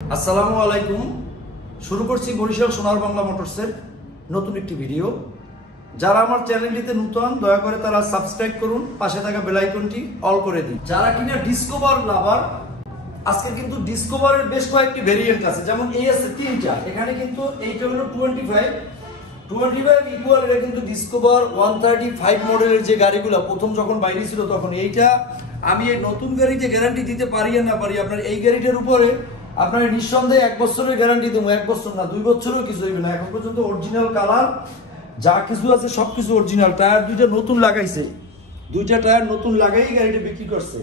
আসসালামু আলাইকুম। শুরু করছি বরিশাল সোনার বাংলা মোটরসের নতুন একটি ভিডিও। যারা আমার চ্যানেলটিতে নতুন, দয়া করে তারা সাবস্ক্রাইব করুন, পাশে থাকা বেল আইকনটি অল করে দিন। যারা কিনা ডিসকভার লাভার, আজকে কিন্তু ডিসকভারের বেশ কয়েকটি ভেরিয়েন্ট আছে। যেমন এই আছে তিনটা, এখানে কিন্তু এইটা হলো 25 ইকুয়াল। এটা কিন্তু ডিসকভার 135 মডেলের যে গাড়িগুলো প্রথম যখন বাইরে ছিল তখন। এইটা আমি এই নতুন গাড়িতে গ্যারান্টি দিতে পারি না পারি, আপনার এই গাড়িটার উপরে আপনার নিঃসন্দেহে 1 বছরের গ্যারান্টি দেবো। 1 বছর না, 2 বছরও কিছু হইবে না। এখন পর্যন্ত অরিজিনাল কালার যা কিছু আছে সবকিছু অরিজিনাল। টায়ার দুইটা নতুন লাগাইছে, দুইটা টায়ার নতুন লাগাই গাড়িটা বিক্রি করছে।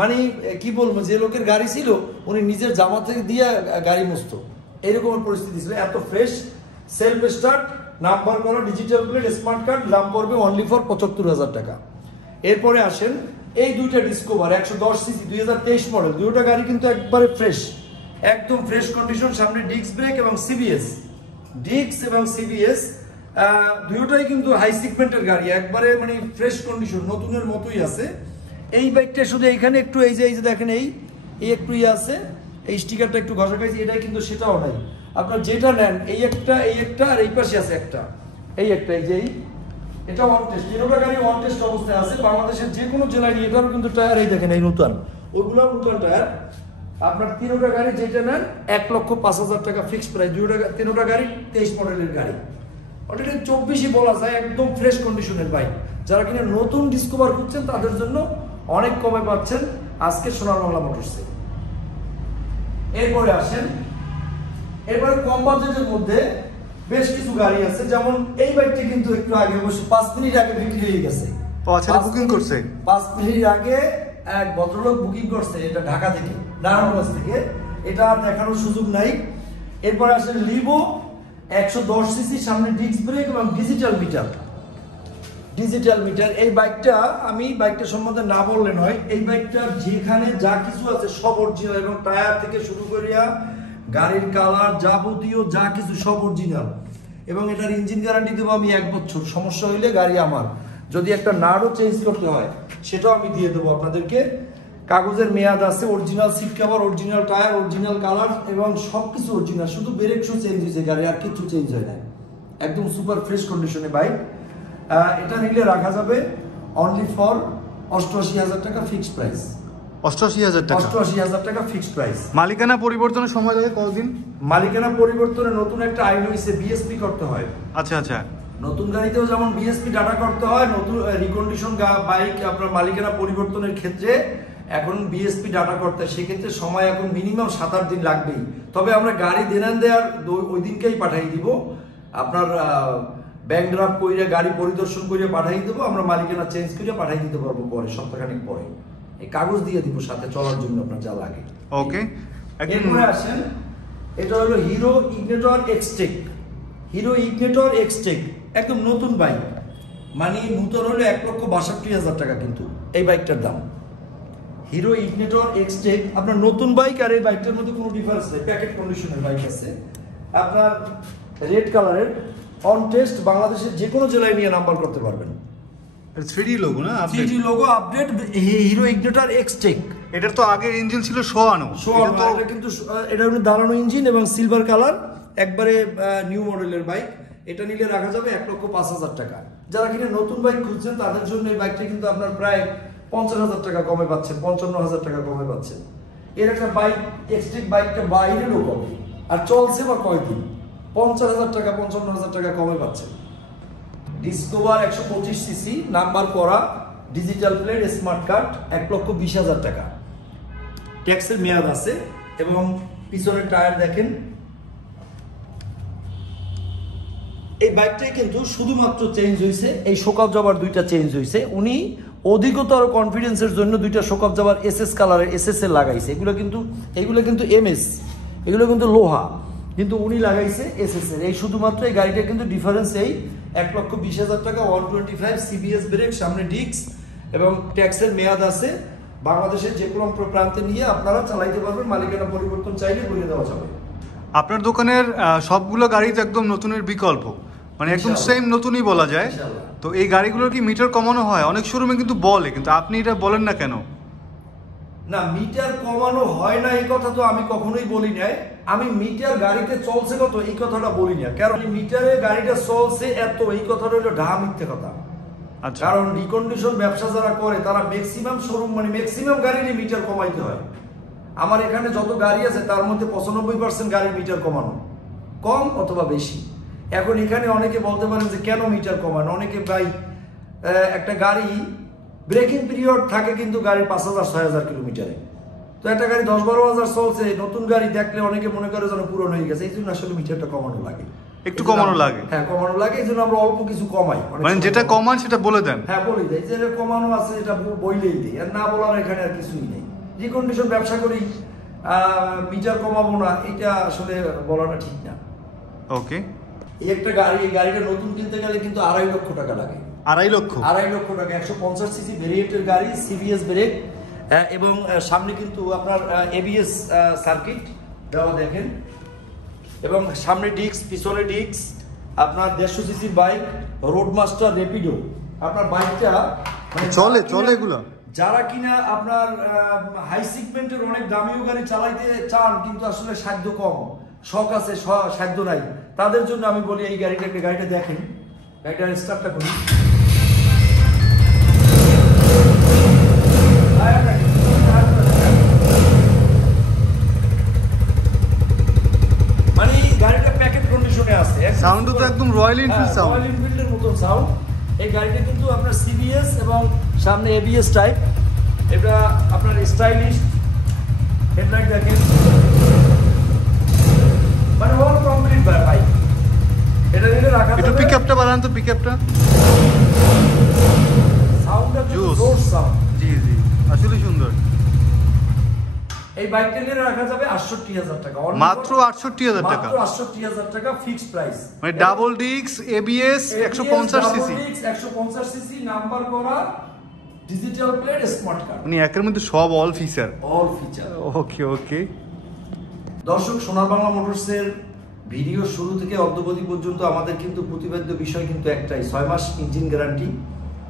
মানে কি বলবো, যে লোকের গাড়ি ছিল উনি নিজের জামা থেকে দিয়ে গাড়ি মুছতো, এরকম পরিস্থিতি ছিল। এত ফ্রেশ, সেলফ স্টার্ট, নাম্বার করা, ডিজিটাল প্লেট, স্মার্ট কার্ড, দাম পড়বে অনলি ফর 75,000 টাকা। এরপরে আসেন এই দুইটা ডিসকভার 110 সিসি 2023 মডেল। দুইটা গাড়ি কিন্তু একবারে ফ্রেশ, একদম ফ্রেশ কন্ডিশন। সামনে ডিস্ক ব্রেক এবং সিবিএস, দুটোই কিন্তু হাই সিগমেন্টের গাড়ি, একবারে মানে ফ্রেশ কন্ডিশন, নতুনের মতোই আছে। এই বাইকটা শুধু এইখানে একটু এই যে দেখেন এই একটু আছে, এই স্টিকারটা একটু ঘষা খাইছে, এটাই কিন্তু সেটাও নাই। আপনার যেটা নেন এই একটা আর এই পাশে আছে একটা, এই যে এটা ওয়ান টেস্ট। তিনটা গাড়ি ওয়ান টেস্ট অবস্থায় আছে। বাংলাদেশের যে কোনো জেলায় নিয়ে এটারও কিন্তু টায়ার এই দেখেন এই নতুন, ওইগুলো নতুন টায়ার। আপনার তিনটা গাড়ি যেটা নেন 1,05,000 টাকা ফিক্স প্রাইস। তিনটা গাড়ি 23 মডেলের গাড়ি, অলরেডি 24ই বলা যায়, একদম ফ্রেশ কন্ডিশনের বাইক। যারা কিনা নতুন ডিসকভার খুঁজছেন তাদের জন্য অনেক কমে পাচ্ছেন আজকে সোনার বাংলা মোটরসে। এরপরে আসেন, এরপরে কম বাজেটের মধ্যে বেশ কিছু গাড়ি আছে। যেমন এই বাইকটি কিন্তু একটু আগে, অবশ্য 5 মিনিট আগে বিক্রি হয়ে গেছে। বুকিং করছে 5 মিনিট আগে এক ভদ্রলোক বুকিং করছে, এটা ঢাকা থেকে, নারায়ণগঞ্জ থেকে। এটা আর দেখানোর সুযোগ নাই। এরপরে আসেন লিভো 110 সিসি, সামনে ডিস্ক ব্রেক এবং ডিজিটাল মিটার। এই বাইকটা আমি বাইকটা সম্বন্ধে না বললে নয়। এই বাইকটার যেখানে যা কিছু আছে সব অরিজিনাল, এবং টায়ার থেকে শুরু করিয়া গাড়ির কালার যাবতীয় যা কিছু সব অরিজিনাল। এবং এটার ইঞ্জিন গ্যারান্টি দেবো আমি 1 বছর। সমস্যা হইলে গাড়ি আমার, যদি একটা নাটও চেঞ্জ করতে হয় সেটাও আমি দিয়ে দেবো আপনাদেরকে। কাগজের মেয়াদ আছে, original seat cover, original tyre, original colour এবং সবকিছু অরিজিনাল। শুধু ব্রেক শু চেঞ্জ হয়েছে, গাড়ি আর কিছু চেঞ্জ হয় না। একদম সুপার ফ্রেশ কন্ডিশনে বাইক। এটা নিলে রাখা যাবে অনলি ফর 88,000 টাকা ফিক্সড প্রাইস। 88,000 টাকা, 88,000 টাকা ফিক্সড প্রাইস। মালিকানা পরিবর্তনের সময় লাগে কতদিন? মালিকানা পরিবর্তনে নতুন একটা আইন হয়েছে, বিএসপি করতে হয়। আচ্ছা। নতুন গাড়িতেও যেমন বিএসপি ডাটা করতে হয়, নতুন রিকন্ডিশন বাইক আপনার মালিকানা পরিবর্তনের ক্ষেত্রে এখন বিএসপি ডাটা করতে হয়। সেক্ষেত্রে সময় এখন মিনিমাম 7-8 দিন লাগবেই। তবে আমরা গাড়ি দেনান দেওয়ার ওই দিনকেই পাঠিয়ে দিব। আপনার ব্যাংক ড্রাফট করে গাড়ি পরিদর্শন করে পাঠিয়ে দেবো। আমরা মালিকানা চেঞ্জ করে পাঠিয়ে দিতে পারবো পরে, সপ্তাহখানেক পরে। এই কাগজ দিয়ে দিব সাথে, চলার জন্য আপনার যা লাগে। ওকে, এরপরে আসেন, এটা হলো হিরো ইগনিটর এক্সটেক, একদম নতুন বাইক। মানে নতুন হলো 1,62,000 টাকা কিন্তু এই বাইকটার দাম। হিরো ইগনিটর এক্সটেক আপনার নতুন বাইক, আর এই বাইকটার মধ্যে কোনো ডিফারেন্স নেই, প্যাকেট কন্ডিশনের বাইক আছে। আপনার রেড কালারের, অন টেস্ট, বাংলাদেশের যে কোনো জেলায় নিয়ে নাম্বার করতে পারবেন। 3D লোগো না, 3D logo update, hero ignitor Xtec. এটার তো আগের ইঞ্জিন ছিল সোয়ানো, এটা কিন্তু এটা হলো দাঁড়ানো ইঞ্জিন এবং সিলভার কালার, একবারে নিউ মডেলের বাইক। এটা নিলে রাখা যাবে 1,05,000 টাকা। যারা কিনা নতুন বাইক খুঁজছেন তাদের জন্য এই বাইকটা কিন্তু আপনার প্রায় 50,000 টাকা কমে পাচ্ছেন, 55,000 টাকা কমে পাচ্ছেন। এর একটা বাইক এক্সট্রিক বাইকটা বাইরেরও কমে, আর চলছে বা কয়দিন, 50,000 টাকা 55,000 টাকা কমে পাচ্ছেন। ডিসকভার 125 সিসি, নাম্বার করা, ডিজিটাল প্লেট, স্মার্ট কার্ড, 1,20,000 টাকা। ট্যাক্সের মেয়াদ আছে এবং পিছনের টায়ার দেখেন। এই বাইকটাই কিন্তু শুধুমাত্র চেঞ্জ হয়েছে, এই শোকআপ জাবার দুইটা চেঞ্জ হয়েছে। উনি অধিকতর কনফিডেন্সের জন্য দুইটা শোকআপ জাবার এসএস কালারের এসএস এ লাগাইছে। এগুলো কিন্তু এমএস, এগুলো কিন্তু লোহা, কিন্তু উনি লাগাইছে এসএস এর। এই শুধুমাত্র এই গাড়িটা কিন্তু ডিফারেন্স এই 1,20,000 টাকা, 125 সিবিএস ব্রেক, সামনে ডিস্ক এবং ট্যাক্সের মেয়াদ আছে। বাংলাদেশের যে কোনো প্রান্তে নিয়ে আপনারা চালাইতে পারবেন, মালিকানা পরিবর্তন চাইলে করে দেওয়া যাবে। আপনার দোকানের সবগুলো গাড়ি তো একদম নতুনের বিকল্প, মানে একদম সেম নতুনই বলা যায়। তো এই গাড়িগুলোর কি মিটার কমানো হয়? অনেক শোরুমে কিন্তু বলে, কিন্তু আপনি এটা বলেন না কেন? না, মিটার কমানো হয় না এই কথা তো আমি কখনোই বলি নাই। আমি মিটার গাড়িতে চলছে কত এই কথাটা বলি না, কারণ মিটারে গাড়িটা চলছে এত এই কথাটা হলো ঢা মিথ্যে কথা। কারণ রিকন্ডিশন ব্যবসা যারা করে তারা ম্যাক্সিমাম শোরুম মানে ম্যাক্সিমাম গাড়িরই মিটার কমাইতে হয়। আমার এখানে যত গাড়ি আছে তার মধ্যে 95% গাড়ির মিটার কমানো, কম অথবা বেশি। এখন এখানে অনেকে বলতে পারেন যে কেন মিটার কমানো, অনেকে ভাই একটা গাড়ি ব্রেকিং পিরিয়ড থাকে কিন্তু গাড়ির 5000-6000 কিলোমিটারে, তো একটা গাড়ি 10-12 হাজার চলছে, নতুন গাড়ি দেখলে অনেকে মনে করে যেন পুরনো হয়ে গেছে, এই জন্য আসলে মিটারটা কমানো লাগে, একটু কমানো লাগে। হ্যাঁ কমানো লাগে, এই জন্য আমরা অল্প কিছু কমাই, মানে যেটা কমান সেটা বলে দেন। হ্যাঁ বলে দেয় যে কমানো আছে, এটা বইলেই দিই, আর না বলার এখানে আর কিছুই নেই। রিকন্ডিশন ব্যবসা করি, মিটার কমাবো না, এটা আসলে বলাটা ঠিক না। ওকে, এই একটা গাড়ি, এই গাড়িটা নতুন কিনতে গেলে কিন্তু 2.5 লক্ষ টাকা লাগে। 2.5 লক্ষ? 2.5 লক্ষ টাকা। 150 সিসি ভেরিয়েন্টের গাড়ি, সিবিএস ব্রেক, এবং সামনে কিন্তু আপনার এবিএস সার্কিট দেওয়া দেখেন, এবং সামনে ডিস্ক, পিছনে ডিস্ক, আপনার 150 সিসির বাইক, রোডমাস্টার র্যাপিডো। আপনার বাইকটা মানে চলে এগুলো যারা কিনা আপনার হাই সিগমেন্টের অনেক দামিও গাড়ি চালাইতে চান কিন্তু আসলে সাধ্য কম, শখ আছে সাধ্য নাই, তাদের জন্য আমি বলি এই গাড়িটা দেখেন, গাড়িটার স্টার্টটা করি। মানে গাড়িটা প্যাকেট কন্ডিশনে আছে, সাউন্ডও তো একদম রয়্যাল এনফিল্ড সাউন্ড, রয়্যাল এনফিল্ডের মতন সাউন্ড। এই গাড়িটা কিন্তু আপনার সিবিএস এবং সামনে এবিএস টাইপ, এটা আপনার স্টাইলিশ হেডলাইট দেখেন, মানে অল কমপ্লিট বাইক। এটা নিলে রাখা যাবে। একটু পিকআপটা বাড়ান তো, পিকআপটা সাউন্ডটা জোর সাউন্ড। জি জি, আসলে সুন্দর। এই বাইকটা নিলে রাখা যাবে 68,000 টাকা, মাত্র 68,000 টাকা, মাত্র 68,000 টাকা ফিক্সড প্রাইস। মানে double disc, ABS, 150 CC, 150 CC number করা, ডিজিটাল প্লেট, স্মার্ট কার্ড, মানে একের মধ্যে সব অল ফিচার। ওকে ওকে। দর্শক, সোনার বাংলা মোটরসের ভিডিও শুরু থেকে অদ্যবধি পর্যন্ত আমাদের কিন্তু প্রতিবেদ্য বিষয় কিন্তু একটাই, 6 মাস ইঞ্জিন গ্যারান্টি,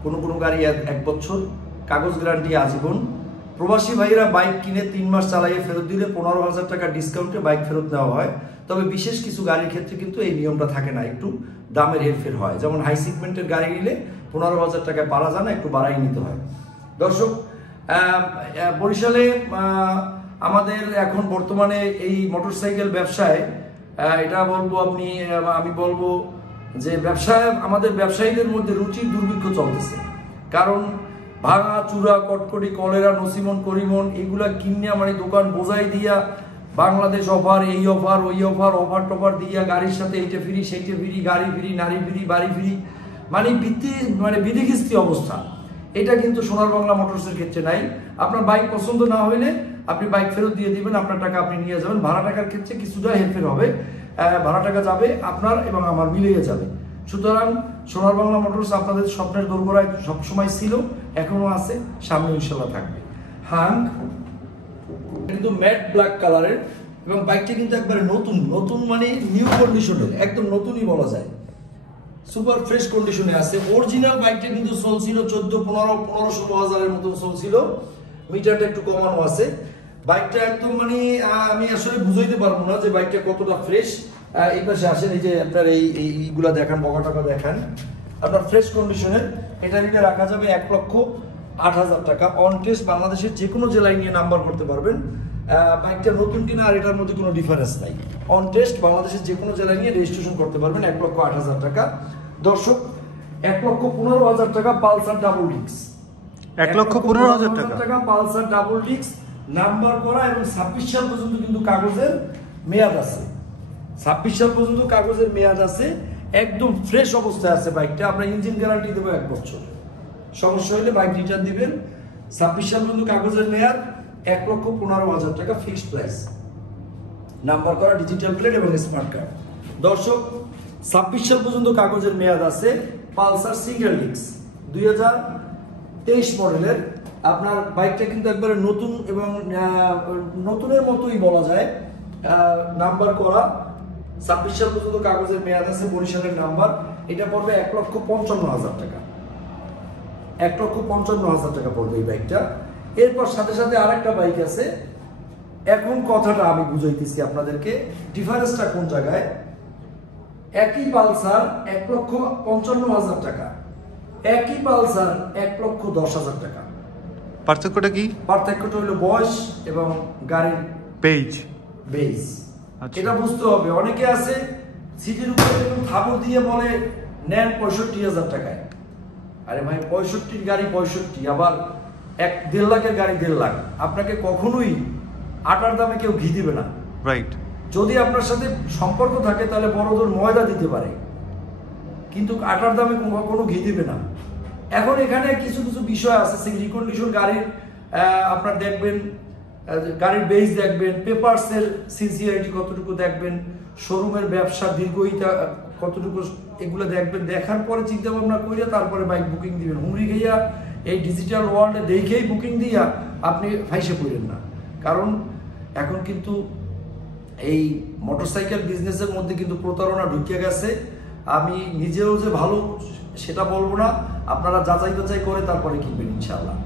কোনো গাড়ি 1 বছর, কাগজ গ্যারান্টি আজীবন। প্রবাসী ভাইরা বাইক কিনে 3 মাস চালাইয়ে ফেরত দিলে 15,000 টাকা ডিসকাউন্টে বাইক ফেরত নেওয়া হয়। তবে বিশেষ কিছু গাড়ির ক্ষেত্রে কিন্তু এই নিয়মটা থাকে না, একটু দামের হেরফের হয়। যেমন হাই সিগমেন্টের গাড়ি নিলে 15,000 টাকায় পারা যায় না, একটু বাড়াই নিতে হয়। দর্শক, বরিশালে আমাদের এখন বর্তমানে এই মোটরসাইকেল ব্যবসায় এটা বলবো আমি বলবো যে ব্যবসায় আমাদের ব্যবসায়ীদের মধ্যে রুচির দুর্ভিক্ষ চলতেছে। কারণ ভাঙা চূড়া, কটকটি, কলেরা, নসিমন, করিমন এগুলা কিনিয়া মানে দোকান বোঝাই দিয়া বাংলাদেশ অফার, এই অফার, ওই অফার, অফার টফার দিয়া গাড়ির সাথে এইটা ফ্রি, সেইটা ফ্রি, গাড়ি ফ্রি, নারী ফ্রি, বাড়ি ফ্রি, মানে বিধিখিস্তি অবস্থা। এটা কিন্তু সোনার বাংলা মোটরসের ক্ষেত্রে নাই। আপনার বাইক পছন্দ না হইলে আপনি বাইক ফেরত দিয়ে দিবেন, আপনার টাকা আপনি নিয়ে যাবেন। ভাড়া টাকার ক্ষেত্রে কিছুটা হেরফের হবে, ভাড়া টাকা যাবে আপনার এবং আমার মিলিয়ে যাবে। সুতরাং সোনার বাংলা মোটরস আপনাদের স্বপ্নের দোরগোড়ায় সবসময় ছিল, এখনো আছে, সামনে ইনশাল্লাহ থাকবে। হাঙ্ক কিন্তু ম্যাট ব্ল্যাক কালারের, এবং বাইকটা কিন্তু একবারে নতুন মানে নিউ কন্ডিশনের, একদম নতুনই বলা যায়, সুপার ফ্রেশ কন্ডিশনে আছে। অরিজিনাল বাইকটা কিন্তু চলছিল 14-15-16 হাজারের মতো চলছিল, মিটারটা একটু কমানো আছে। বাইকটা একদম মানে আমি আসলে বুঝাইতে পারবো না যে বাইকটা কতটা ফ্রেশ। এই পাশে আসেন, এই যে আপনার এইগুলা দেখান, বগা টাকা দেখান, আপনার ফ্রেশ কন্ডিশনের। এটা নিয়ে রাখা যাবে 1,08,000 টাকা। অন টেস্ট বাংলাদেশের যে কোনো জেলায় নিয়ে নাম্বার করতে পারবেন। বাইকটা নতুন কিনা আর এটার মধ্যে কোনো ডিফারেন্স নাই। অন টেস্ট বাংলাদেশের যে কোনো জেলায় নিয়ে রেজিস্ট্রেশন করতে পারবেন। 1,08,000 টাকা। দর্শক, 1,15,000 টাকা পালসার ডাবল ডিস্ক, 1,15,000 টাকা পালসার ডাবল ডিস্ক নাম্বার করা, এবং 26 সাল পর্যন্ত কিন্তু কাগজের মেয়াদ আছে। 26 সাল পর্যন্ত কাগজের মেয়াদ আছে, একদম ফ্রেশ অবস্থায় আছে বাইকটা। আপনার ইঞ্জিন গ্যারান্টি দেবো 1 বছর, সমস্যা হলে বাইক রিটার্ন দিবেন। 26 সাল পর্যন্ত কাগজের মেয়াদ, 1,15,000 টাকা ফিক্সড প্রাইস, নাম্বার করা, ডিজিটাল প্লেট এবং স্মার্ট কার্ড। দর্শক, 26 সাল পর্যন্ত কাগজের মেয়াদ আছে, পালসার সিঙ্গেল ডিস্ক 2023 মডেলের। আপনার বাইকটা কিন্তু একবারে নতুন এবং নতুনের মতোই বলা যায়, নাম্বার করা, 26 সাল পর্যন্ত কাগজের মেয়াদ আছে, বরিশালের নাম্বার। এটা পড়বে 1,55,000 টাকা, 1,55,000 টাকা পড়বে এই বাইকটা। এরপর সাথে সাথে আরেকটা বাইক আছে। এখন কথাটা আমি বুঝাইতেছি আপনাদেরকে, ডিফারেন্সটা কোন জায়গায়। একই পালসার 1,55,000 টাকা, একই পালসার 1,10,000 টাকা। পার্থক্যটা কি? পার্থক্যটা হলো বয়স এবং গাড়ির পেজ বেজ। আচ্ছা। এটা বুঝতে হবে। অনেকে আছে সিটির উপরে থাপড় দিয়ে বলে নেন 65,000 টাকায়। আরে ভাই 65 গাড়ি 65, আবার 1.5 লাখের গাড়ি 1.5 লাখ। আপনাকে কখনোই আটার দামে কেউ ঘি দিবে না। রাইট। যদি আপনার সাথে সম্পর্ক থাকে তাহলে বড়দের ময়দা দিতে পারে, কিন্তু আটার দামে কোনো ঘি দিবে না। এখন এখানে কিছু কিছু বিষয় আছে, সেই রিকন্ডিশন গাড়ির আপনার দেখবেন, গাড়ির বেস দেখবেন, পেপারসের সিনসিয়ারিটি কতটুকু দেখবেন, শোরুমের ব্যবসা দীর্ঘইটা কতটুকু, এগুলো দেখবেন। দেখার পরে চিন্তা ভাবনা করিয়া তারপরে বাইক বুকিং দিবেন। হুমরি গিয়া এই ডিজিটাল ওয়ার্ল্ডে দেখেই বুকিং দিয়া আপনি ফাইসে পড়েন না। কারণ এখন কিন্তু এই মোটরসাইকেল বিজনেসের মধ্যে কিন্তু প্রতারণা ঢুকে গেছে। আমি নিজেও যে ভালো সেটা বলবো না, আপনারা যাচাই বাছাই করে তারপরে কিনবেন ইনশাআল্লাহ।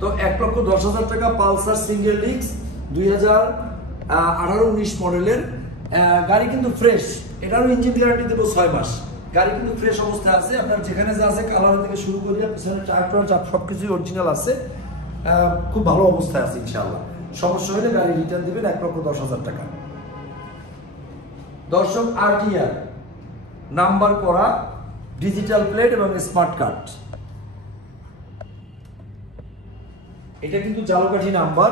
তো 1,10,000 টাকা পালসার সিঙ্গেল ডিস্ক 2018-19 মডেলের গাড়ি, কিন্তু ফ্রেশ। এটারও ইঞ্জিন গ্যারান্টি দেবো 6 মাস। গাড়ি কিন্তু ফ্রেশ অবস্থায় আছে। আপনার যেখানে যা আছে কালার থেকে শুরু করিয়া পিছনে টায়ার চাপ সবকিছুই অরিজিনাল আছে, খুব ভালো অবস্থায় আছে ইনশাআল্লাহ। সমস্যা হলে গাড়ি রিটার্ন দিবেন 1,10,000 টাকা। দর্শক, RTR নাম্বার করা, ডিজিটাল প্লেট এবং স্মার্ট কার্ড। এটা কিন্তু জালকাঠি নাম্বার,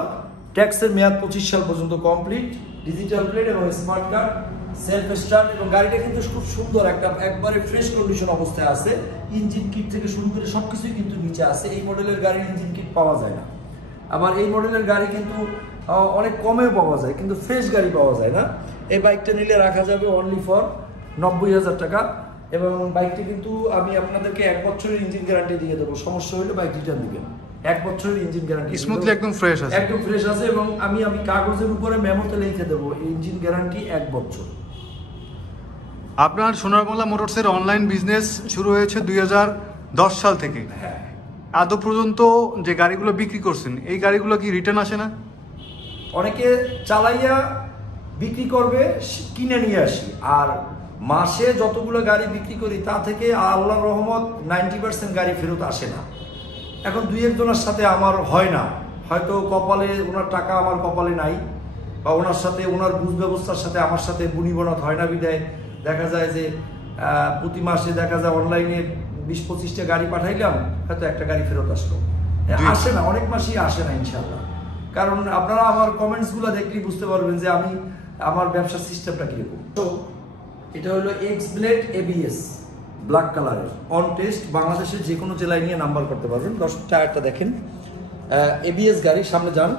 ট্যাক্সের মেয়াদ 25 সাল পর্যন্ত কমপ্লিট, ডিজিটাল প্লেট এবং স্মার্ট কার্ড, সেলফ স্টার্ট, এবং গাড়িটা কিন্তু খুব সুন্দর একবারে ফ্রেশ কন্ডিশন অবস্থায় আছে। ইঞ্জিন কিট থেকে শুরু করে সবকিছুই কিন্তু নিচে আছে। এই মডেলের গাড়ির ইঞ্জিন কিট পাওয়া যায় না। আবার এই মডেলের গাড়ি কিন্তু অনেক কমে পাওয়া যায়, কিন্তু ফ্রেশ গাড়ি পাওয়া যায় না। এই বাইকটা নিলে রাখা যাবে অনলি ফর 90,000 টাকা, এবং বাইকটি কিন্তু আমি আপনাদেরকে 1 বছরের ইঞ্জিন গ্যারান্টি দিয়ে দেবো। সমস্যা হলে বাইক রিটার্ন দিবেন। 1 বছরের ইঞ্জিন গ্যারান্টি, স্মুথলি একদম ফ্রেশ আছে, একদম ফ্রেশ আছে। এবং আমি কাগজের উপরে মেমোতে লিখে দেবো ইঞ্জিন গ্যারান্টি 1 বছর। আপনার সোনার বাংলা মোটরসের অনলাইন বিজনেস শুরু হয়েছে 2010 সাল থেকে। হ্যাঁ। আদৌ পর্যন্ত যে গাড়িগুলো বিক্রি করছেন, এই গাড়িগুলো কি রিটার্ন আসে না? অনেকে চালাইয়া বিক্রি করবে, কিনে নিয়ে আসি। আর মাসে যতগুলো গাড়ি বিক্রি করি তা থেকে আল্লাহর রহমত 90% গাড়ি ফেরত আসে না। এখন 2-1 জনের সাথে আমার হয় না, হয়তো কপালে ওনার টাকা আমার কপালে নাই, বা ওনার সাথে ওনার বুঝ ব্যবস্থার সাথে আমার সাথে বুনিবনত হয় না। বিদায় দেখা যায় যে প্রতি মাসে দেখা যায় অনলাইনে 20-25টা গাড়ি পাঠাইলাম, হয়তো একটা গাড়ি ফেরত আসলো। আসে না, অনেক মাসই আসে না ইনশাআল্লাহ। কারণ আপনারা আমার কমেন্টসগুলো দেখলেই বুঝতে পারবেন যে আমি আমার ব্যবসার সিস্টেমটা কিরকম। তো এটা হলো এক্স ব্লেড ABS ব্ল্যাক কালারের, অন টেস্ট, বাংলাদেশের যে কোনো জেলায় নিয়ে নাম্বার করতে পারবেন। টায়ারটা দেখেন, ABS গাড়ি। সামনে যান।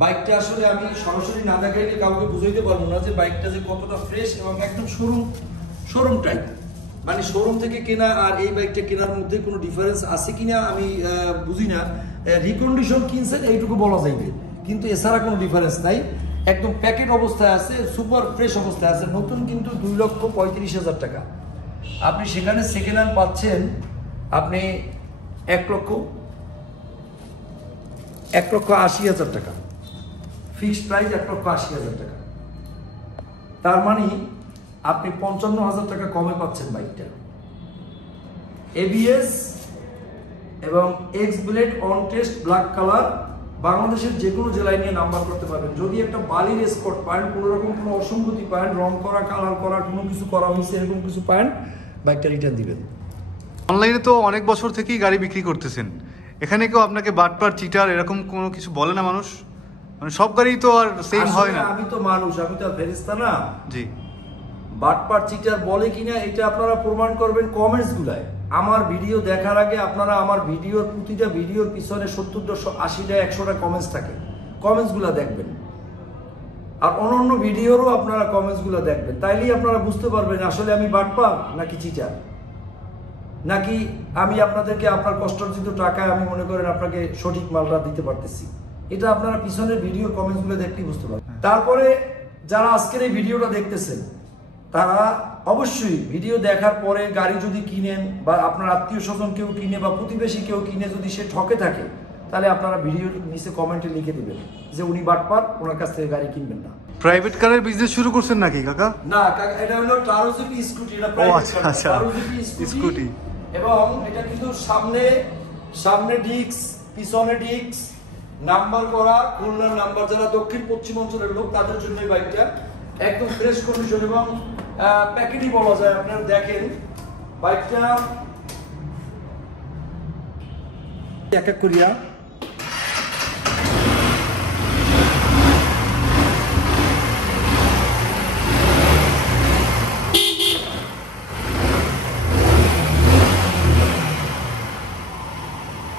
বাইকটা আসলে আমি সরাসরি না দেখাইলে কাউকে বুঝাইতে পারবো না যে বাইকটা যে কতটা ফ্রেশ এবং একদম শোরুম টাইপ। মানে শোরুম থেকে কেনা আর এই বাইকটা কেনার মধ্যে কোনো ডিফারেন্স আছে কিনা আমি বুঝি না। রিকন্ডিশন কিনছেন এইটুকু বলা যাইবে, কিন্তু এছাড়া কোনো ডিফারেন্স নাই। একদম প্যাকেট অবস্থায় আছে, সুপার ফ্রেশ অবস্থায় আছে। নতুন কিন্তু 2,35,000 টাকা। আপনি সেখানে সেকেন্ড হ্যান্ড পাচ্ছেন আপনি 1,80,000 টাকা। ফিক্সড প্রাইস 1,80,000 টাকা। তার মানে আপনি 55,000 টাকা কমে পাচ্ছেন বাইকটা। ABS এবং x blade on test black colour, বাংলাদেশের যে কোনো জেলায় নিয়ে নাম্বার করতে পারবেন। যদি একটা বালির স্পট পান, কোনো রকম কোনো অসঙ্গতি পান, রং করা কালার করা কোনো কিছু করা হয়েছে এরকম কিছু পান, বাইকটা রিটার্ন দিবেন। অনলাইনে তো অনেক বছর থেকেই গাড়ি বিক্রি করতেছেন, এখানে কেউ আপনাকে বাটপার চিটার এরকম কোনো কিছু বলে না মানুষ? মানে সব গাড়ি তো আর সেম হয় না। আমি তো মানুষ, আমি তো আর ফেরেশতা না। জি। বাটপার চিটার বলে কিনা এটা আপনারা প্রমাণ করবেন কমেন্টস গুলায়। আমার ভিডিও দেখার আগে আপনারা আমার ভিডিওর প্রতিটা ভিডিওর পিছনে 70টা 80টা 100টা কমেন্টস থাকে, কমেন্টস গুলা দেখবেন। আর অন্যান্য ভিডিওরও আপনারা কমেন্টস গুলা দেখবেন, তাইলেই আপনারা বুঝতে পারবেন আসলে আমি বাটপার নাকি চিটার, নাকি আমি আপনাদেরকে আপনার কষ্টার্জিত টাকায় আমি মনে করেন আপনাকে সঠিক মালটা দিতে পারতেছি। এটা আপনারা পিছনের ভিডিওর কমেন্টস গুলো দেখলেই বুঝতে পারবেন। তারপরে যারা আজকের এই ভিডিওটা দেখতেছেন তারা অবশ্যই ভিডিও দেখার পরে গাড়ি যদি কিনেন বা আপনার আত্মীয় স্বজন কেউ কিনে বা প্রতিবেশী কেউ কিনে যদি সে ঠকে থাকে, তাহলে আপনারা ভিডিওর নিচে কমেন্টে লিখে দিবেন যে উনি বাটপার, ওনার কাছ থেকে গাড়ি কিনবেন না। প্রাইভেট কারের বিজনেস শুরু করছেন নাকি কাকা? না কাকা, এটা হলো টারোজিপি স্কুটি, এটা ও প্রাইভেট আচ্ছা কার, আচ্ছা, টারোজিপি স্কুটি। এবং এটা কিন্তু সামনে ডিস্ক, পিছনে ডিস্ক, নাম্বার করা, খুলনার নাম্বার। যারা দক্ষিণ পশ্চিম অঞ্চলের লোক তাদের জন্য এই বাইকটা একদম ফ্রেশ কন্ডিশন এবং প্যাকেটই বলা যায়। আপনারা দেখেন বাইকটা এক এক করিয়া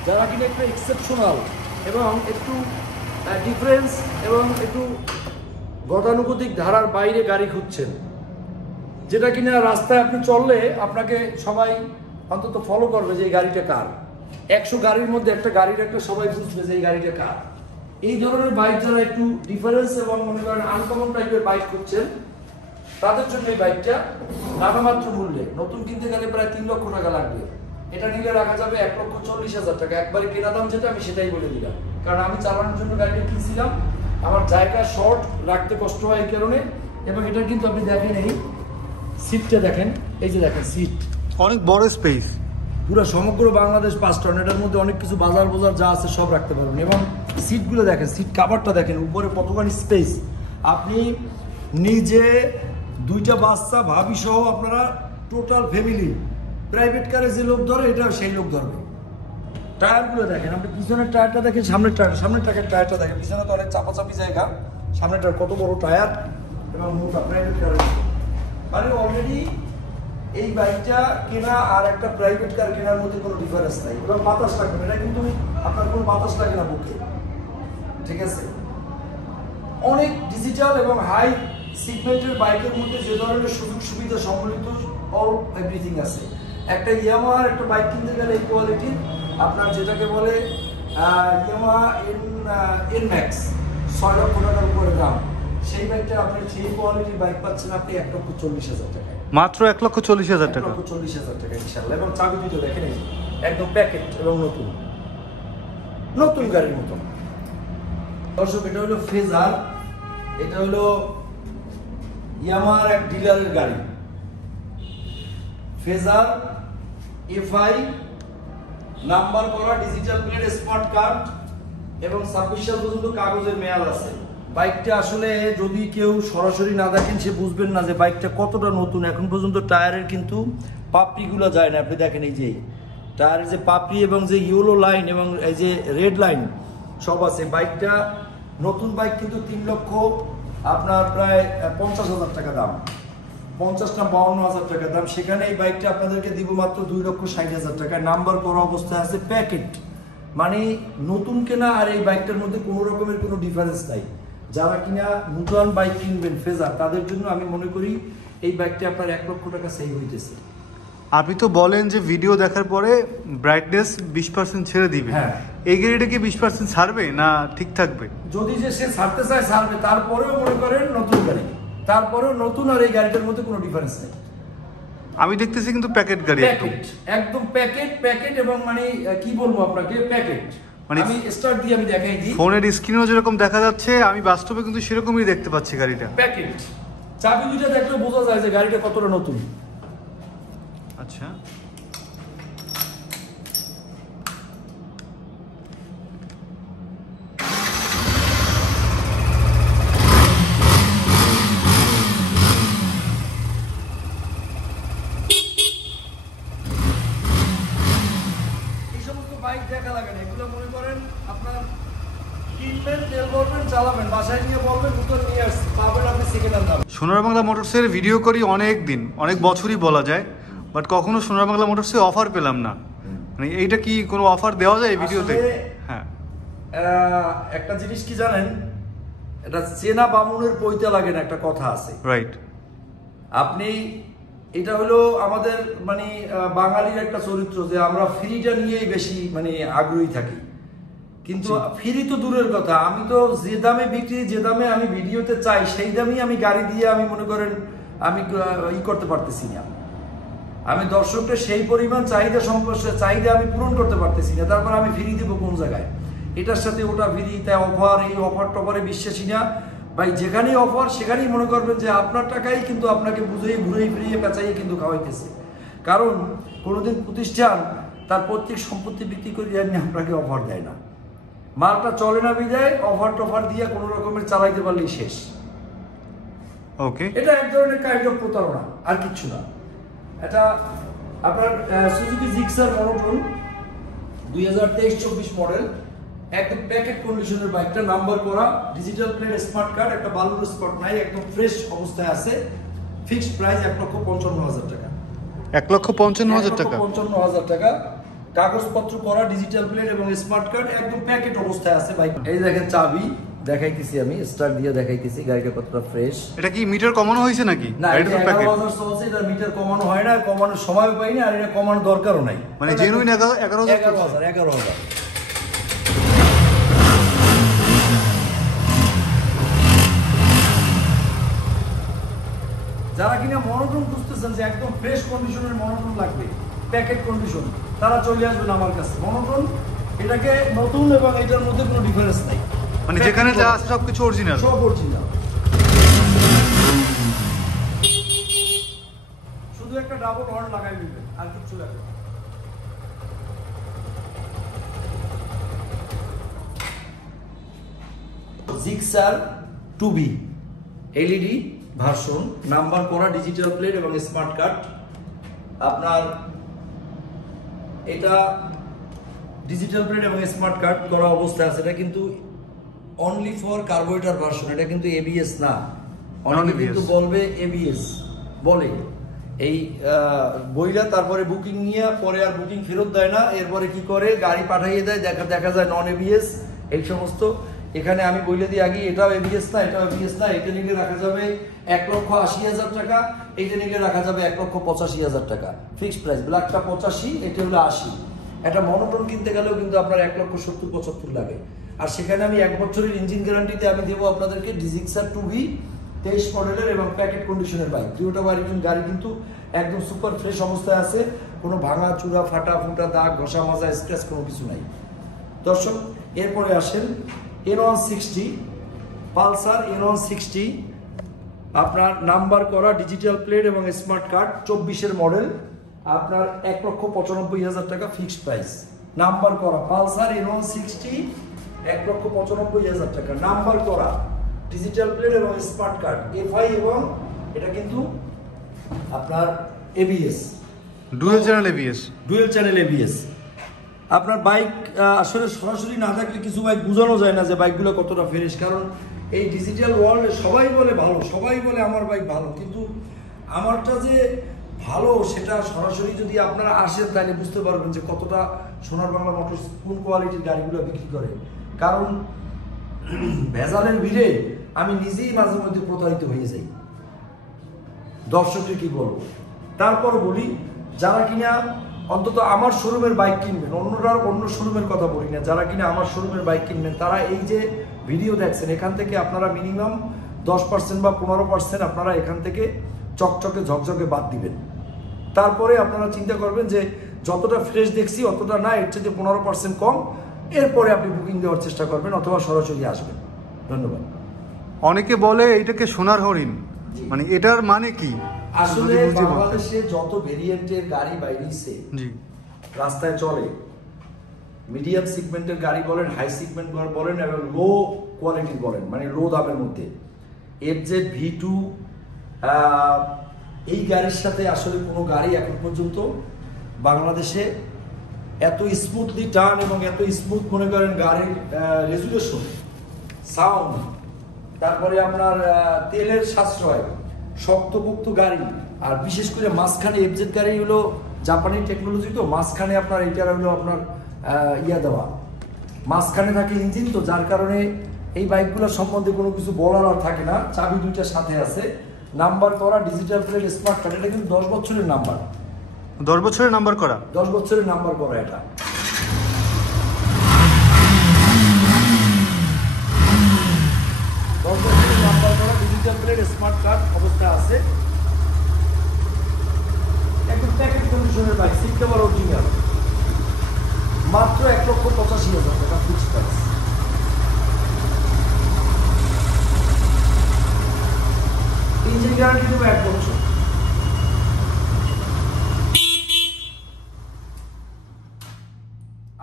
যারা কিনা একটু এক্সেপশনাল এবং একটু ডিফারেন্স এবং একটু গতানুগতিক ধারার বাইরে গাড়ি খুঁজছেন, যেটা কিনা রাস্তায় আপনি চললে আপনাকে সবাই অন্তত ফলো করবে যে এই গাড়িটা কার। 100 গাড়ির মধ্যে একটা গাড়ির একটা সবাই বুঝবে যে এই গাড়িটা কার। এই ধরনের বাইক যারা একটু ডিফারেন্স এবং মনে করেন আনকমন টাইপের বাইক খুঁজছেন তাদের জন্য এই বাইকটা নামমাত্র মূল্যে, নতুন কিনতে গেলে প্রায় 3 লক্ষ টাকা লাগবে, এটা নিলে রাখা যাবে 1,40,000 টাকা। একবারে কেনা দাম যেটা আমি সেটাই বলে দিলাম, কারণ আমি চালানোর জন্য গাড়িটা কিনছিলাম, আমার জায়গা শর্ট, রাখতে কষ্ট হয় এই কারণে। এবং এটা কিন্তু আপনি দেখেন এই সিটটা দেখেন, এই যে দেখেন সিট অনেক বড় স্পেস, পুরো সমগ্র বাংলাদেশ 5 টন, এটার মধ্যে অনেক কিছু বাজার যা আছে সব রাখতে পারবেন। এবং সিটগুলো দেখেন, সিট কাভারটা দেখেন, উপরে কতখানি স্পেস। আপনি নিজে, 2টা বাচ্চা, ভাবি সহ আপনারা টোটাল ফ্যামিলি প্রাইভেট কারে যে লোক ধরে এটা সেই লোক ধরবে। টায়ারগুলো দেখেন, আপনি পিছনের টায়ারটা দেখেন, সামনের টায়ারটা দেখেন, পিছনে তো অনেক চাপাচাপি জায়গা, সামনের টায়ার কত বড় টায়ার এবং মোটা প্রাইভেট কারের। মানে অলরেডি এই বাইকটা কেনা আর একটা প্রাইভেট কার কেনার মধ্যে কোনো ডিফারেন্স নাই। এবং বাতাস লাগবে, এটা কিন্তু আপনার কোনো বাতাস লাগে না বুকে, ঠিক আছে। অনেক ডিজিটাল এবং হাই সিগমেন্টের বাইকের মধ্যে যে ধরনের সুযোগ সুবিধা সম্বলিত অল এভরিথিং আছে। একটা ইয়ামাহার একটা বাইক কিনতে গেলে এই কোয়ালিটির আপনার যেটাকে বলে ইয়ামাহা এনম্যাক্স 6 লক্ষ টাকার উপরে দাম, সেই বাইকটা আপনি সেই কোয়ালিটির বাইক পাচ্ছেন আপনি 1,40,000 টাকায়, মাত্র 1,40,000 টাকা। 1,40,000 টাকা ইনশাআল্লাহ। এবং চাবি দুটো দেখেন, এই একদম প্যাকেট এবং নতুন গাড়ির মতন। দর্শক, এটা হলো ফেজার, এটা হলো ইয়ামাহার এক ডিলারের গাড়ি, ফেজার এফআই নাম্বার করা, ডিজিটাল প্লেট, স্পট কার্ড এবং 26 সাল পর্যন্ত কাগজের মেয়াদ আছে। বাইকটা আসলে যদি কেউ সরাসরি না দেখেন সে বুঝবেন না যে বাইকটা কতটা নতুন। এখন পর্যন্ত টায়ারের কিন্তু পাপড়িগুলো যায় না, আপনি দেখেন এই যে টায়ারের যে পাপড়ি এবং যে ইয়েলো লাইন এবং এই যে রেড লাইন সব আছে। বাইকটা নতুন বাইক কিন্তু 3 লক্ষ আপনার প্রায় 50,000 টাকা দাম, 50 না 52,000 টাকা দাম। সেখানে এই বাইকটা আপনাদেরকে দিব মাত্র 2,60,000 টাকা, নাম্বার করা অবস্থায় আছে, প্যাকেট। মানে নতুন কেনা আর এই বাইকটার মধ্যে কোনো রকমের কোনো ডিফারেন্স নাই। যারা কিনা নতুন বাইক কিনবেন ফেজার, তাদের জন্য আমি মনে করি এই বাইকটা আপনার 1 লক্ষ টাকা সেভ হইতেছে। আপনি তো বলেন যে ভিডিও দেখার পরে ব্রাইটনেস 20% ছেড়ে দিবে, হ্যাঁ, এই গাড়িটা কি 20% ছাড়বে না ঠিক থাকবে? যদি যে সে ছাড়তে চায় ছাড়বে, তারপরেও মনে করেন নতুন গাড়ি, তারপরেও নতুন আর এই গাড়িটার মধ্যে কোনো ডিফারেন্স নেই। আমি দেখতেছি কিন্তু প্যাকেট গাড়ি, একদম প্যাকেট এবং মানে কি বলবো আপনাকে, প্যাকেট। মানে আমি স্টার্ট দিয়ে আমি দেখাই দিই, ফোনের স্ক্রিনও যেরকম দেখা যাচ্ছে আমি বাস্তবে কিন্তু সেরকমই দেখতে পাচ্ছি গাড়িটা। প্যাকেট চাবি দুটো দেখলে বোঝা যায় যে গাড়িটা কতটা নতুন। আচ্ছা, বাইক দেখা লাগে না, এগুলো মনে করেন আপনার কিনবেন, তেল ভরবেন, চালাবেন, বাসায় নিয়ে বলবেন নতুন নিয়ে আসছি, পাবেন আপনি সেকেন্ড হ্যান্ড দাম। সোনার বাংলা মোটরসের ভিডিও করি অনেক দিন, অনেক বছরই বলা যায়, বাট কখনো সোনার বাংলা মোটরসে অফার পেলাম না। মানে এইটা কি কোনো অফার দেওয়া যায় এই ভিডিওতে? হ্যাঁ, একটা জিনিস কি জানেন, এটা চেনা বামুনের পইতে লাগে না, একটা কথা আছে, রাইট। আপনি এটা হলো আমাদের মানে বাঙালির একটা চরিত্র যে আমরা ফ্রিটা নিয়েই বেশি মানে আগ্রহী থাকি। কিন্তু ফ্রি তো দূরের কথা, আমি তো যে দামে বিক্রি, যে দামে আমি ভিডিওতে চাই সেই দামেই আমি গাড়ি দিয়ে আমি মনে করেন আমি করতে পারতেছি না। আমি দর্শকদের সেই পরিমাণ চাহিদা আমি পূরণ করতে পারতেছি না, তারপর আমি ফ্রি দেবো কোন জায়গায়? এটার সাথে ওটা ফ্রি, তাই অফার, এই অফার টফারে বিশ্বাসী না ভাই। যেখানেই অফার সেখানেই মনে করবেন যে আপনার টাকাই কিন্তু আপনাকে বুঝিয়ে ঘুরিয়ে ফিরিয়ে পেঁচাইয়ে কিন্তু খাওয়াইতেছে। কারণ কোনোদিন প্রতিষ্ঠান তার প্রত্যেক সম্পত্তি বিক্রি করে আপনাকে অফার দেয় না, মালটা চলে না বিদায় অফার টফার দিয়ে কোনো রকমের চালাইতে পারলেই শেষ। ওকে, এটা এক ধরনের কাইন্ড অফ প্রতারণা, আর কিচ্ছু না। এটা আপনার সুজুকি জিক্সার মনোটন 2023-24 মডেল, একদম প্যাকেট কন্ডিশনের বাইকটা, নাম্বার করা, ডিজিটাল প্লেট, স্মার্ট কার্ড, একটা বালুর স্পট নাই, একদম ফ্রেশ অবস্থায় আছে। ফিক্সড প্রাইস 1,55,000 টাকা। 1,55,000 টাকা। 1,55,000 টাকা, কাগজপত্র করা, ডিজিটাল প্লেট এবং স্মার্ট কার্ড, একদম প্যাকেট অবস্থায় আছে বাইক। এই দেখেন চাবি দেখাইতেছি, আমি স্টার্ট দিয়ে দেখাইতেছি গাড়িটা কতটা ফ্রেশ। এটা কি মিটার কমানো হয়েছে নাকি? না, এটা 11,000 চলছে, এটা মিটার কমানো হয় না, কমানোর সময় পাই না, আর এটা কমানোর দরকারও নাই। মানে জেনুইন 11,000। যারা কিনা মনোটন খুঁজতেছেন যে একদম ফ্রেশ কন্ডিশনের মনোটন লাগবে, প্যাকেট কন্ডিশন, তারা চলে আসবেন আমার কাছে। মনোটন এটাকে নতুন এবং এটার মধ্যে কোনো ডিফারেন্স নাই, মানে যেখানে যা আছে সবকিছু অরিজিনাল, সব অরিজিনাল। শুধু একটা ডাবল হর্ন লাগাই দিবেন, আর কিছু লাগবে না। Gixxer 2B LED version, number করা, ডিজিটাল প্লেট এবং স্মার্ট কার্ড। আপনার এটা ডিজিটাল প্লেট এবং স্মার্ট কার্ড করা অবস্থায় আছে। এটা কিন্তু অনলি ফর কার্বোরেটর ভার্সন, এটা কিন্তু এবিএস না। অনেকে কিন্তু বলবে এবিএস বলে, এই বইলা তারপরে বুকিং নিয়ে পরে আর বুকিং ফেরত দেয় না, এরপরে কি করে গাড়ি পাঠাইয়ে দেয়, দেখা যায় নন এবিএস এই সমস্ত। এখানে আমি বইলে দিই আগে, এটাও এবিএস না, এটাও এবিএস না। এটা নিলে রাখা যাবে 1,80,000 টাকা, এইটা নিলে রাখা যাবে 1,85,000 টাকা। ফিক্সড প্রাইস, ব্ল্যাকটা 85, এটা হলো 80। একটা মনোটন কিনতে গেলেও কিন্তু আপনার 1,70,75 লাগে। আর সেখানে আমি 1 বছরের ইঞ্জিন গ্যারান্টিতে আমি দেবো আপনাদেরকে জিক্সার 2B 23 মডেলের এবং প্যাকেট কন্ডিশনের বাইক। দুটো গাড়ি কিন্তু একদম সুপার ফ্রেশ অবস্থায় আছে, কোনো ভাঙা চূড়া, ফাটা ফুটা, দাগ, ঘষা মাজা, স্ক্র্যাচ কোনো কিছু নাই। দর্শক, এরপরে আসেন N160, পালসার N160, আপনার নাম্বার করা, ডিজিটাল প্লেট এবং স্মার্ট কার্ড, 24-এর মডেল, আপনার 1,95,000 টাকা ফিক্সড প্রাইস। নাম্বার করা পালসার N160, 1,95,000 টাকা, নাম্বার করা, ডিজিটাল প্লেট এবং স্মার্ট কার্ড, এফআই, এবং এটা কিন্তু আপনার এবিএস, ডুয়েল চ্যানেল এবিএস। আপনার বাইক আসলে সরাসরি না থাকলে কিছু বাইক বোঝানো যায় না যে বাইকগুলো কতটা ফ্রেশ। কারণ এই ডিজিটাল ওয়ার্ল্ডে সবাই বলে ভালো, সবাই বলে আমার বাইক ভালো, কিন্তু আমারটা যে ভালো সেটা সরাসরি যদি আপনারা আসেন তাহলে বুঝতে পারবেন যে কতটা সোনার বাংলা মোটরস কোন কোয়ালিটির গাড়িগুলো বিক্রি করে। কারণ ভেজালের ভিড়ে আমি নিজেই মাঝে মধ্যে প্রতারিত হয়ে যাই। দর্শককে কি বলবো, তারপর বলি, যারা কিনা অন্তত আমার শোরুমের বাইক কিনবেন, অন্য শোরুমের কথা বলি না, যারা কিনা আমার শোরুমের বাইক কিনবেন, তারা এই যে ভিডিও দেখছেন এখান থেকে আপনারা মিনিমাম 10% বা 15% আপনারা এখান থেকে চকচকে ঝকঝকে বাদ দিবেন। তারপরে আপনারা চিন্তা করবেন যে যতটা ফ্রেশ দেখছি অতটা না, এর থেকে 15% কম, এরপরে আপনি বুকিং দেওয়ার চেষ্টা করবেন অথবা সরাসরি আসবেন। ধন্যবাদ। অনেকে বলে এটাকে সোনার হরিণ, মানে এটার মানে কি? আসলে বাংলাদেশে যত ভেরিয়েন্টের গাড়ি বাইরেছে, রাস্তায় চলে, মিডিয়াম সেগমেন্টের গাড়ি বলেন, হাই সেগমেন্ট বলেন এবং লো কোয়ালিটির বলেন, মানে লো দামের মধ্যে, FZ V2 এই গাড়ির সাথে আসলে কোনো গাড়ি এখন পর্যন্ত বাংলাদেশে এত স্মুথলি টার্ন এবং এত স্মুথ মনে করেন গাড়ির রেজুলেশন, সাউন্ড, তারপরে আপনার তেলের সাশ্রয়, শক্তপোক্ত গাড়ি, আর বিশেষ করে মাঝখানে FZ গাড়ি হলো জাপানি টেকনোলজি, তো মাঝখানে আপনার এইটার হলো আপনার দেওয়া, মাঝখানে থাকে ইঞ্জিন, তো যার কারণে এই বাইকগুলো সম্বন্ধে কোনো কিছু বলার আর থাকে না। চাবি দুইটার সাথে আছে, নাম্বার করা, ডিজিটাল প্লেট, স্মার্ট কার্ড। এটা কিন্তু 10 বছরের নাম্বার, 10 বছরের নাম্বার করা, 10 বছরের নাম্বার করা। এটা 10 বছরের নাম্বার করা, ডিজিটাল প্লেট, স্মার্ট কার্ড অবস্থা আছে, একদম প্যাকেট কন্ডিশনের বাইক, সিট কভার অরিজিনাল, মাত্র 1,85,000 টাকা ফিক্সড প্রাইস। ইঞ্জিন গ্যারান্টি দেবো 1 বছর।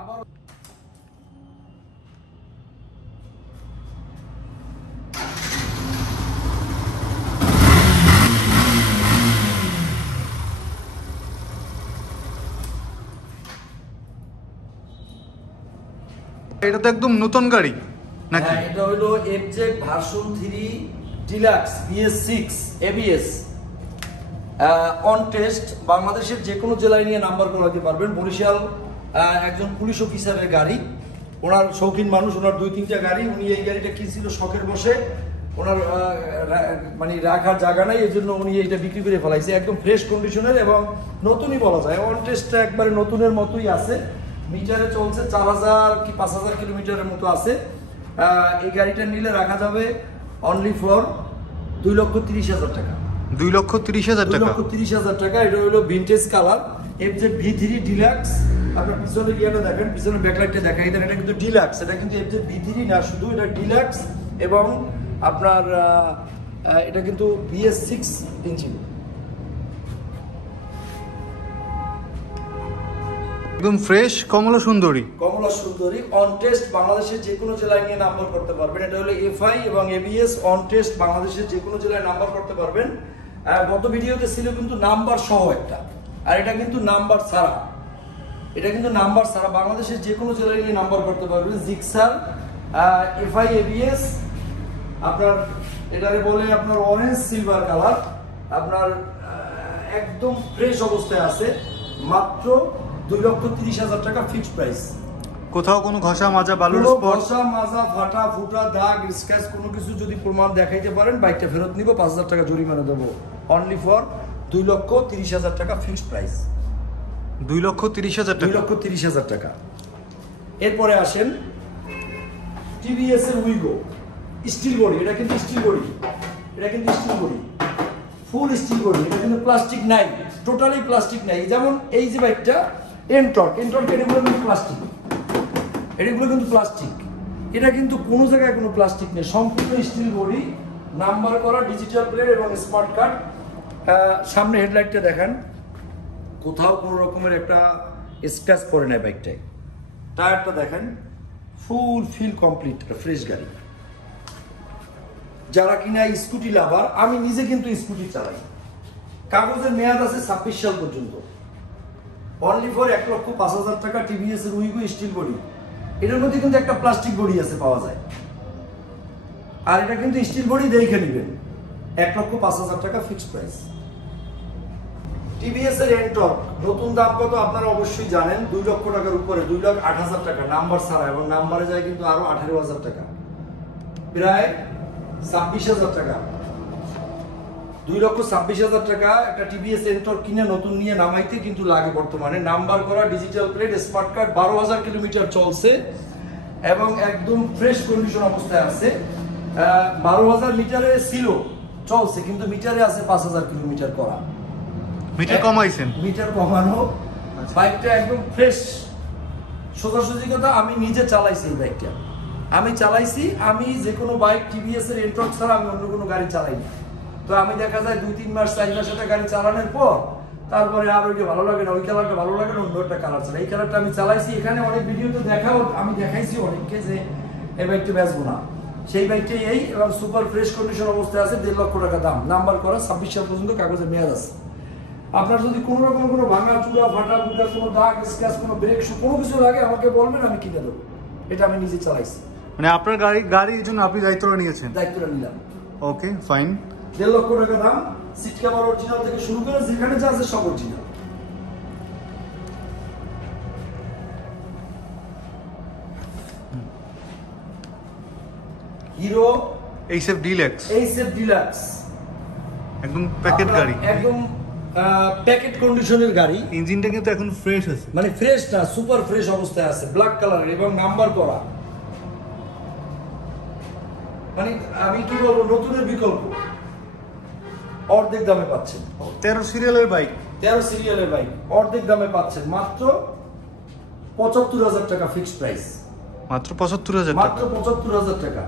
আবার এটা তো একদম নতুন গাড়ি নাকি? হ্যাঁ, এটা হলো FZ version 3 deluxe BS6 ABS on test. বাংলাদেশের যে কোনো জেলায় নিয়ে নাম্বার করাতে পারবেন। বরিশাল একজন পুলিশ অফিসারের গাড়ি, ওনার শৌখিন মানুষ, ওনার 2-3টা গাড়ি, উনি এই গাড়িটা কিনছিল শখের বসে, ওনার মানে রাখার জায়গা নাই, এই জন্য উনি এইটা বিক্রি করে ফেলাইছে। একদম ফ্রেশ কন্ডিশনের এবং নতুনই বলা যায়, অন টেস্টটা একবারে নতুনের মতোই আছে। মিটারে চলছে 4000 কি 5000 কিলোমিটারের মতো আছে। এই গাড়িটা নিলে রাখা যাবে অনলি ফর 2,30,000 টাকা। 2,30,000 টাকা? 2,30,000 টাকা। এটা হলো vintage colour FZ V3 deluxe. আপনার পিছনের ইয়েটা দেখেন, পিছনের ব্যাকলাইটটা দেখাই দেন, এটা কিন্তু ডিলাক্স, এটা কিন্তু FZ V3 না শুধু, এটা ডিলাক্স। এবং আপনার এটা কিন্তু BS6 ইঞ্জিন, একদম ফ্রেশ কমলা সুন্দরী। কমলা সুন্দরী অন টেস্ট। বাংলাদেশের যে কোনো জেলায় নিয়ে নাম্বার করতে পারবেন। এটা হলো FI এবং ABS অন টেস্ট, বাংলাদেশের যে কোনো জেলায় নাম্বার করতে পারবেন। গত ভিডিওতে ছিল কিন্তু নাম্বার সহ একটা, আর এটা কিন্তু নাম্বার ছাড়া। এটা কিন্তু নাম্বার ছাড়া বাংলাদেশের যে কোনো জেলায় নিয়ে নাম্বার করতে পারবেন। জিক্সার FI ABS আপনার এটারে বলে আপনার অরেঞ্জ সিলভার কালার, আপনার একদম ফ্রেশ অবস্থায় আছে। মাত্র 2,30,000 টাকা ফিক্সড প্রাইস। কোথাও কোনো ঘষা মাজা বালুর স্পট, ঘষা মাজা ফাটা ফুটা দাগ স্ক্র্যাচ কোনো কিছু যদি প্রমাণ দেখাইতে পারেন, বাইকটা ফেরত নিব, 5,000 টাকা জরিমানা দেবো। অনলি ফর 2,30,000 টাকা ফিক্সড প্রাইস। 2,30,000 টাকা? 2,30,000 টাকা। এরপরে আসেন TVS এর উইগো স্টিল বডি। এটা কিন্তু স্টিল বডি, এটা কিন্তু স্টিল বডি, ফুল স্টিল বডি। এটা কিন্তু প্লাস্টিক নাই, টোটালি প্লাস্টিক নাই। যেমন এই যে বাইকটা এনটর্ক এটাগুলো কিন্তু প্লাস্টিক, এটাগুলো কিন্তু প্লাস্টিক। এটা কিন্তু কোনো জায়গায় কোনো প্লাস্টিক নেই, সম্পূর্ণ স্টিল বডি, নাম্বার করা, ডিজিটাল প্লেট এবং স্মার্ট কার্ড। সামনে হেডলাইটটা দেখেন, কোথাও কোনো রকমের একটা স্ক্র্যাচ পড়ে নেয় বাইকটায়। টায়ারটা দেখেন, ফুল ফিল কমপ্লিট, ফ্রেশ গাড়ি। যারা কিনা স্কুটি লাভার, আমি নিজে কিন্তু স্কুটি চালাই, কাগজের মেয়াদ আছে 26 সাল পর্যন্ত। অনলি ফর 1,05,000 টাকা TVS এর উইগো স্টিল বডি। এটার মধ্যে কিন্তু একটা প্লাস্টিক বডি আছে, পাওয়া যায়, আর এটা কিন্তু স্টিল বডি দেখে নেবেন। 1,05,000 টাকা ফিক্সড প্রাইস। TVS এর এনটর্ক নতুন দাম কত আপনারা অবশ্যই জানেন, 2 লক্ষ টাকার উপরে, 2,08,000 টাকা নাম্বার ছাড়া, এবং নাম্বারে যায় কিন্তু আরো 18,000 টাকা, প্রায় 26,000 টাকা। 2,26,000 টাকা একটা TVS এনটর্ক কিনে নতুন নিয়ে নামাইতে কিন্তু লাগে বর্তমানে। নাম্বার করা, digital plate, smart card, 12,000 kilometre চলছে এবং একদম ফ্রেশ কন্ডিশন অবস্থায় আছে। 12,000 মিটারে ছিল, চলছে, কিন্তু মিটারে আছে 5,000 কিলোমিটার করা। মিটার কমাইছেন? মিটার কমানো। বাইকটা একদম ফ্রেশ। সোজাসুজি কথা, আমি নিজে চালাইছি এই বাইকটা, আমি চালাইছি। আমি যে কোনো বাইক TVS এর এনটর্ক ছাড়া আমি অন্য কোনো গাড়ি চালাই না। তো আমি দেখা যায় 2-3 মাস 4 মাস একটা গাড়ি চালানোর পর তারপরে আর ওইটা ভালো লাগে না, ওই কালারটা ভালো লাগে না, অন্য একটা কালার চালাই। এই কালারটা আমি চালাইছি, এখানে অনেক ভিডিওতে দেখাও, আমি দেখাইছি অনেককে যে এই বাইকটা বেচবো না, সেই বাইকটাই এই, এবং সুপার ফ্রেশ কন্ডিশন অবস্থায় আছে। 1.5 লক্ষ টাকা দাম, নাম্বার করা, 26 সাল পর্যন্ত কাগজের মেয়াদ আছে। আপনার যদি কোনো রকম কোনো ভাঙা চূড়া ফাটা ফুটা কোনো দাগ স্ক্র্যাচ কোনো ব্রেক শু কোনো কিছু লাগে আমাকে বলবেন, আমি কিনে দেবো। এটা আমি নিজে চালাইছি। মানে আপনার গাড়ির জন্য আপনি দায়িত্বটা নিয়েছেন? দায়িত্বটা নিলাম। ওকে, ফাইন। 1.5 লক্ষ টাকা দাম, সিট কভার অরিজিনাল থেকে শুরু করে যেখানে যা আছে সব অরিজিনাল। হিরো এইচএফ ডিলাক্স, একদম প্যাকেট গাড়ি, একদম প্যাকেট কন্ডিশনের গাড়ি। ইঞ্জিনটা কিন্তু এখন ফ্রেশ আছে, মানে ফ্রেশ না, সুপার ফ্রেশ অবস্থায় আছে, ব্ল্যাক কালার এবং নাম্বার করা। মানে আমি কি বলবো, নতুনের বিকল্প, অর্ধেক দামে পাচ্ছেন। 13 সিরিয়ালের বাইক, 13 সিরিয়ালের বাইক অর্ধেক দামে পাচ্ছেন মাত্র ৭৫,০০০ টাকা ফিক্সড প্রাইস, মাত্র ৭৫,০০০ টাকা। মাত্র ৭৫,০০০ টাকা।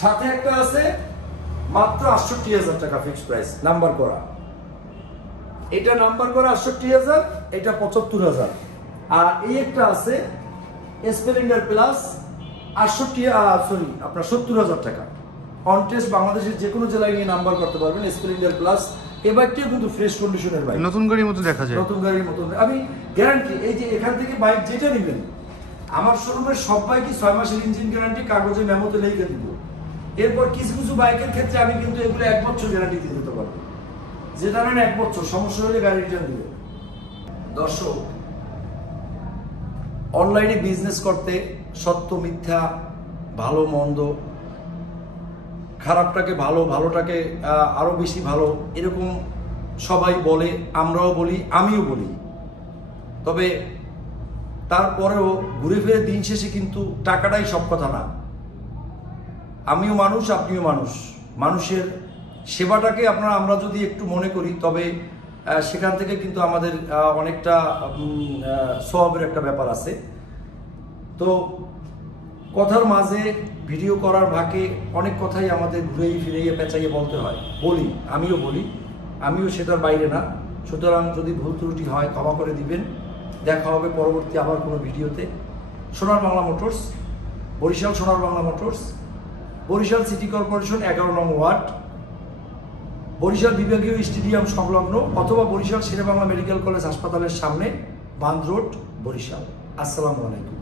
সাথে একটা আছে মাত্র ৬৮,০০০ টাকা ফিক্সড প্রাইস, নাম্বার করা। এটা নাম্বার করা ৬৮,০০০, এটা ৭৫,০০০। আর এই একটা আছে স্প্লেন্ডার প্লাস ৭০,০০০ টাকা। অন টেস্ট বাংলাদেশের যে কোনো জেলায় নিয়ে নাম্বার করতে পারবেন। স্প্লেন্ডার প্লাস এই বাইকটিও কিন্তু ফ্রেশ কন্ডিশনের বাইক, নতুন গাড়ির মতো দেখা যায়, নতুন গাড়ির মতো। আমি গ্যারান্টি, এই যে এখান থেকে বাইক যেটা নেবেন আমার শোরুমের সব বাইকই 6 মাসের ইঞ্জিন গ্যারান্টি কাগজে মেমোতে লিখে দিব। এরপর কিছু কিছু বাইকের ক্ষেত্রে আমি কিন্তু এগুলো 1 বছর গ্যারান্টি দিয়ে দিতে পারবো, যেটা নেন 1 বছর, সমস্যা হলে গাড়ি রিটার্ন দিবে। দর্শক, অনলাইনে বিজনেস করতে সত্য মিথ্যা, ভালো মন্দ, খারাপটাকে ভালো, ভালোটাকে আরো বেশি ভালো, এরকম সবাই বলে, আমরাও বলি, আমিও বলি। তবে তারপরেও ঘুরে ফিরে দিন শেষে কিন্তু টাকাটাই সব কথা না। আমিও মানুষ, আপনিও মানুষ। মানুষের সেবাটাকে আমরা যদি একটু মনে করি, তবে সেখান থেকে কিন্তু আমাদের অনেকটা সওয়াবের একটা ব্যাপার আছে। তো কথার মাঝে ভিডিও করার ভাগে অনেক কথাই আমাদের ঘুরেই ফিরেই পেঁচাইয়ে বলতে হয়, বলি, আমিও বলি, আমিও সেটার বাইরে না। সুতরাং যদি ভুল ত্রুটি হয় ক্ষমা করে দিবেন। দেখা হবে পরবর্তী আবার কোনো ভিডিওতে। সোনার Bangla Motors, Barishal Sonar Bangla Motors, Barishal city corporation 11 নং ওয়ার্ড, বরিশাল বিভাগীয় স্টেডিয়াম সংলগ্ন, অথবা বরিশাল শেরেবাংলা মেডিকেল কলেজ হাসপাতালের সামনে, বান্দ রোড, বরিশাল। আসসালামু আলাইকুম।